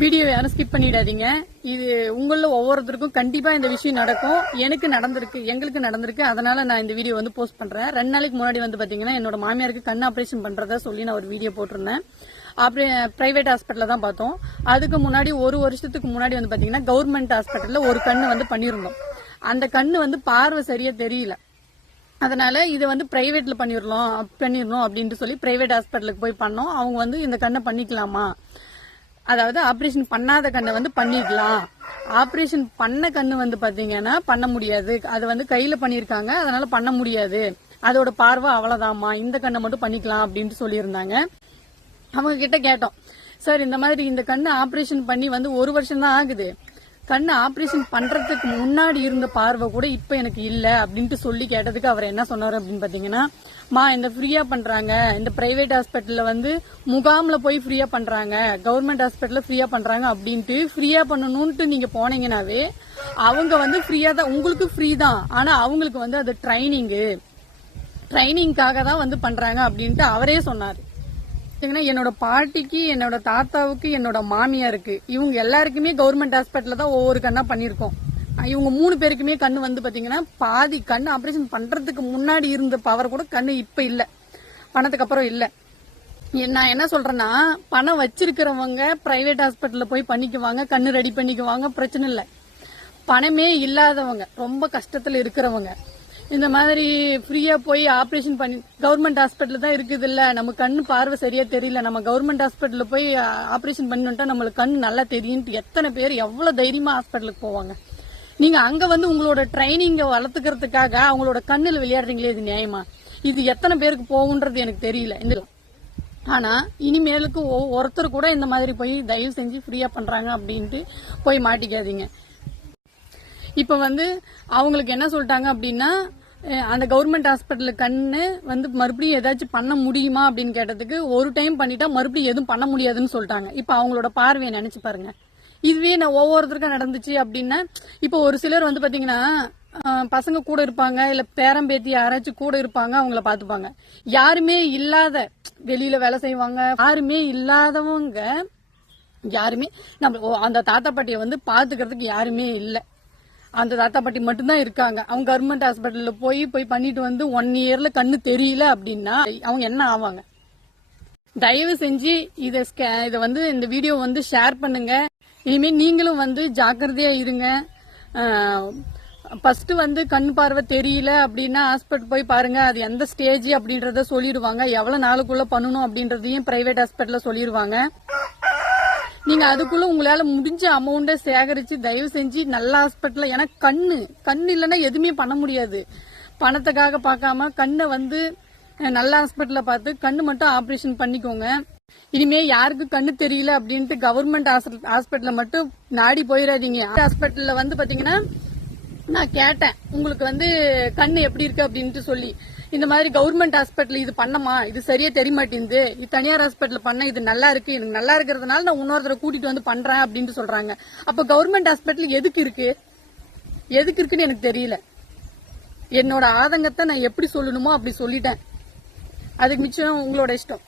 Video யாரும் skip பண்ணிடாதீங்க. இது உங்கள ஒவ்வொருத்தருக்கும் கண்டிப்பா இந்த விஷயம் நடக்கும். எனக்கு நடந்திருக்கு, எங்களுக்கு நடந்திருக்கு. அதனால நான் இந்த வீடியோ வந்து போஸ்ட் பண்றேன். 2 நாளைக்கு முன்னாடி வந்து பாத்தீங்கன்னா என்னோட மாமியாருக்கு கண் ஆபரேஷன் பண்றதா சொல்லி நான் ஒரு வீடியோ போட்டிருந்தேன். பிரைவேட் ஹாஸ்பிட்டல்ல தான் பார்த்தோம். அதுக்கு முன்னாடி 1 வருஷத்துக்கு முன்னாடி வந்து பாத்தீங்கன்னா கவர்மெண்ட் ஹாஸ்பிட்டல்ல ஒரு கண்ணு வந்து பண்ணிருந்தோம். அந்த கண்ணு வந்து பார்வை சரியா தெரியல. அதனால இதை வந்து பிரைவேட்ல பண்ணிடணும் அப்படின்னு சொல்லி பிரைவேட் ஹாஸ்பிட்டலுக்கு போய் பண்ணோம். அவங்க வந்து இந்த கண்ணை பண்ணிக்கலாமா, அதாவது ஆபரேஷன் பண்ணாத கண்ணை வந்து பண்ணிக்கலாம், ஆபரேஷன் பண்ண கண்ணு வந்து பாத்தீங்கன்னா பண்ண முடியாது, அது வந்து கையில பண்ணிருக்காங்க, அதனால பண்ண முடியாது, அதோட பார்வை அவ்வளவுதாமா, இந்த கண்ணை மட்டும் பண்ணிக்கலாம் அப்படின்னு சொல்லியிருந்தாங்க. அவங்க கிட்ட கேட்டோம், சார் இந்த மாதிரி இந்த கண்ணு ஆபரேஷன் பண்ணி வந்து 1 வருஷம் தான் ஆகுது, கண்ணு ஆபரேஷன் பண்றதுக்கு முன்னாடி இருந்த பார்வை கூட இப்ப எனக்கு இல்ல அப்படின்ட்டு சொல்லி கேட்டதுக்கு அவர் என்ன சொன்னாரு அப்படின்னு பாத்தீங்கன்னா, இந்த ஃப்ரீயா பண்றாங்க, இந்த பிரைவேட் ஹாஸ்பிட்டல்ல வந்து முகாம்ல போய் ஃப்ரீயா பண்றாங்க, கவர்மெண்ட் ஹாஸ்பிட்டல்ல ஃப்ரீயா பண்றாங்க அப்படின்ட்டு ஃப்ரீயா பண்ணணும்ட்டு நீங்க போனீங்கன்னாவே அவங்க வந்து ஃப்ரீயா தான், உங்களுக்கு ஃப்ரீ தான், ஆனா அவங்களுக்கு வந்து அது ட்ரைனிங்காக தான் வந்து பண்றாங்க அப்படின்ட்டு அவரே சொன்னாரு. என்னோட பாட்டிக்கு, என்னோட தாத்தாவுக்கு, என்னோட மாமியாருக்கு, இவங்க எல்லாருக்குமே கவர்மெண்ட் ஹாஸ்பிட்டல்ல தான் ஒவ்வொரு கண்ணா பண்ணிருக்கோம். இவங்க 3 பேருக்குமே கண்ணு வந்து பாத்தீங்கன்னா பாதி கண்ணு ஆபரேஷன் பண்றதுக்கு முன்னாடி இருந்த பவர் கூட கண்ணு இப்ப இல்ல, பணத்துக்கு அப்புறம் இல்ல. நான் என்ன சொல்றேன்னா, பணம் வச்சிருக்கிறவங்க பிரைவேட் ஹாஸ்பிட்டல்ல போய் பண்ணிக்குவாங்க, கண்ணு ரெடி பண்ணிக்குவாங்க, பிரச்சனை இல்ல. பணமே இல்லாதவங்க, ரொம்ப கஷ்டத்துல இருக்கிறவங்க, இந்த மாதிரி ஃப்ரீயா போய் ஆபரேஷன் பண்ணி, கவர்மெண்ட் ஹாஸ்பிட்டல் தான் இருக்குது இல்ல, நம்ம கண்ணு பார்வை சரியா தெரியல, நம்ம கவர்மெண்ட் ஹாஸ்பிட்டல்ல போய் ஆபரேஷன் பண்ணிட்டா நம்மளுக்கு கண்ணு நல்லா தெரியும், எத்தனை பேர் எவ்வளவு தைரியமா ஹாஸ்பிட்டலுக்கு போவாங்க. நீங்க அங்க வந்து உங்களோட ட்ரைனிங்க வளர்த்துக்கிறதுக்காக அவங்களோட கண்ணுல விளையாடுறீங்களே, இது நியாயமா? இது எத்தனை பேருக்கு போகுன்றது எனக்கு தெரியல. ஆனா இனிமேலுக்கு ஒருத்தர் கூட இந்த மாதிரி போய் தயவு செஞ்சு ஃப்ரீயா பண்றாங்க அப்படின்ட்டு போய் மாட்டிக்காதீங்க. இப்ப வந்து அவங்களுக்கு என்ன சொல்லிட்டாங்க அப்படின்னா, அந்த கவர்மெண்ட் ஹாஸ்பிட்டல் கண்ணு வந்து மறுபடியும் ஏதாச்சும் பண்ண முடியுமா அப்படின்னு கேட்டதுக்கு, ஒரு டைம் பண்ணிட்டா மறுபடியும் எதுவும் பண்ண முடியாதுன்னு சொல்லிட்டாங்க. இப்ப அவங்களோட பார்வையை நினைச்சு பாருங்க. இதுவே நான் ஒவ்வொருத்தருக்கும் நடந்துச்சு அப்படின்னா, இப்ப ஒரு சிலர் வந்து பாத்தீங்கன்னா பசங்க கூட இருப்பாங்க, இல்ல பேரம்பேத்தி யாராச்சும் கூட இருப்பாங்க, அவங்கள பாத்துப்பாங்க. யாருமே இல்லாத, வெளியில வேலை செய்வாங்க, யாருமே இல்லாதவங்க, யாருமே நம்ம அந்த தாத்தா பாட்டியை வந்து பாத்துக்கிறதுக்கு யாருமே இல்ல, அந்த தாத்தா பாட்டி மட்டும்தான் இருக்காங்க. அவங்க கவர்மெண்ட் ஹாஸ்பிட்டல்ல போய் பண்ணிட்டு வந்து 1 இயர்ல கண்ணு தெரியல அப்படின்னா அவங்க என்ன ஆவாங்க? தயவு செஞ்சு இத வந்து இந்த வீடியோ வந்து ஷேர் பண்ணுங்க. இனிமே நீங்களும் வந்து ஜாக்கிரதையா இருங்க. ஃபர்ஸ்ட் வந்து கண் பார்வை தெரியல அப்படின்னா ஹாஸ்பிட்டல் போய் பாருங்க, அது எந்த ஸ்டேஜ் அப்படின்றத சொல்லிடுவாங்க, எவ்வளவு நாளுக்குள்ள பண்ணணும் அப்படின்றதையும் பிரைவேட் ஹாஸ்பிட்டல்ல சொல்லிடுவாங்க. நீங்க அதுக்குள்ள உங்களால முடிஞ்ச அமௌண்ட சேகரிச்சு தயவு செஞ்சு நல்ல ஹாஸ்பிட்டல்ல, ஏன்னா கண்ணு இல்லைன்னா எதுவுமே பண்ண முடியாது. பணத்துக்காக பார்க்காம கண்ணை வந்து நல்ல ஹாஸ்பிட்டல்ல பார்த்து கண்ணு மட்டும் ஆபரேஷன் பண்ணிக்கோங்க. இனிமே யாருக்கு கண்ணு தெரியல அப்படின்ட்டு கவர்மெண்ட் ஹாஸ்பிட்டல்ல மட்டும் நாடி போயிடாதீங்க. ஹாஸ்பிட்டல்ல வந்து பாத்தீங்கன்னா நான் கேட்டேன், உங்களுக்கு வந்து கண்ணு எப்படி இருக்கு அப்படின்ட்டு சொல்லி, இந்த மாதிரி கவர்மெண்ட் ஹாஸ்பிட்டல் இது பண்ணமா, இது சரியா தெரிய மாட்டேங்குது, இது தனியார் ஹாஸ்பிட்டல் பண்ண இது நல்லா இருக்கு, எனக்கு நல்லா இருக்கிறதுனால நான் இன்னொருத்தரை கூட்டிட்டு வந்து பண்றேன் அப்படின்னு சொல்றாங்க. அப்ப கவர்மெண்ட் ஹாஸ்பிட்டல் எதுக்கு இருக்குன்னு எனக்கு தெரியல. என்னோட ஆதங்கத்தை நான் எப்படி சொல்லணுமோ அப்படி சொல்லிட்டேன். அதுக்கு மிச்சம் உங்களோட இஷ்டம்.